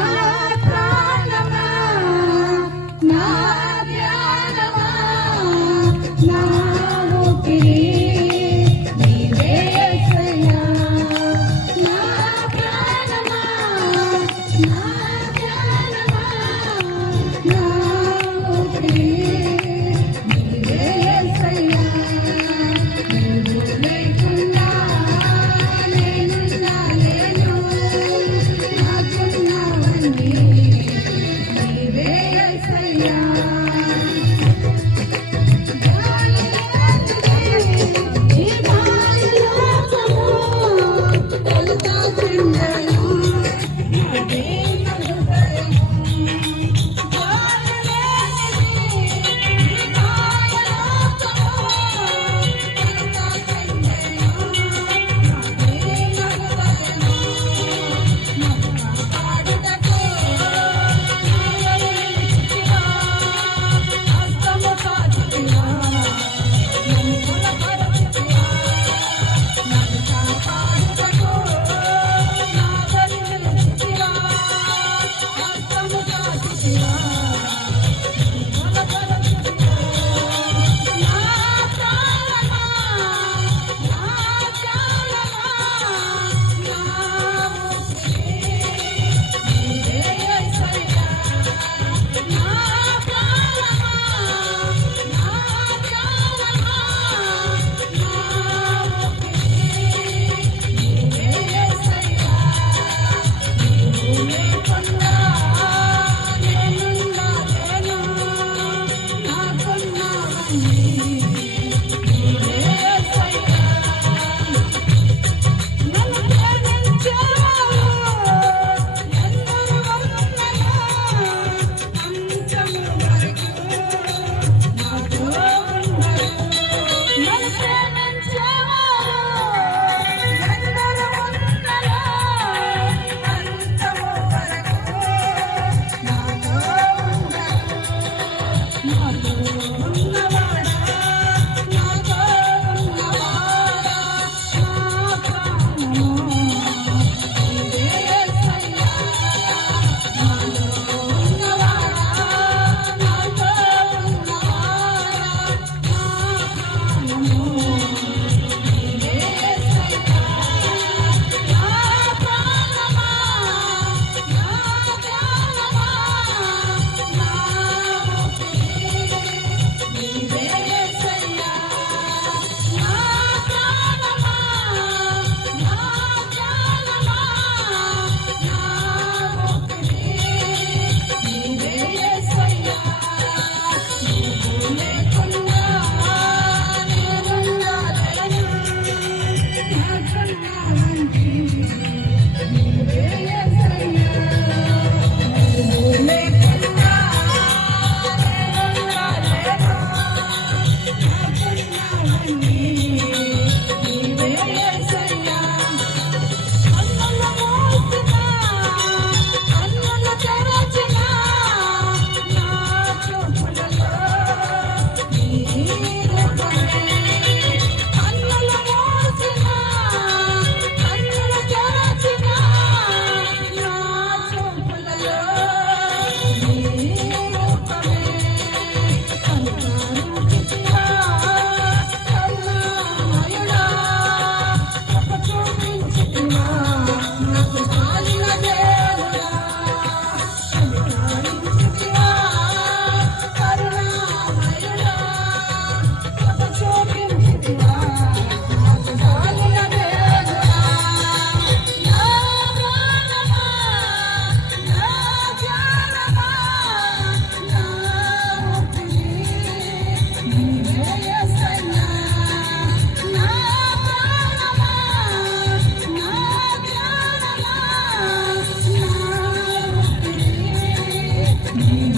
love. Mm-hmm.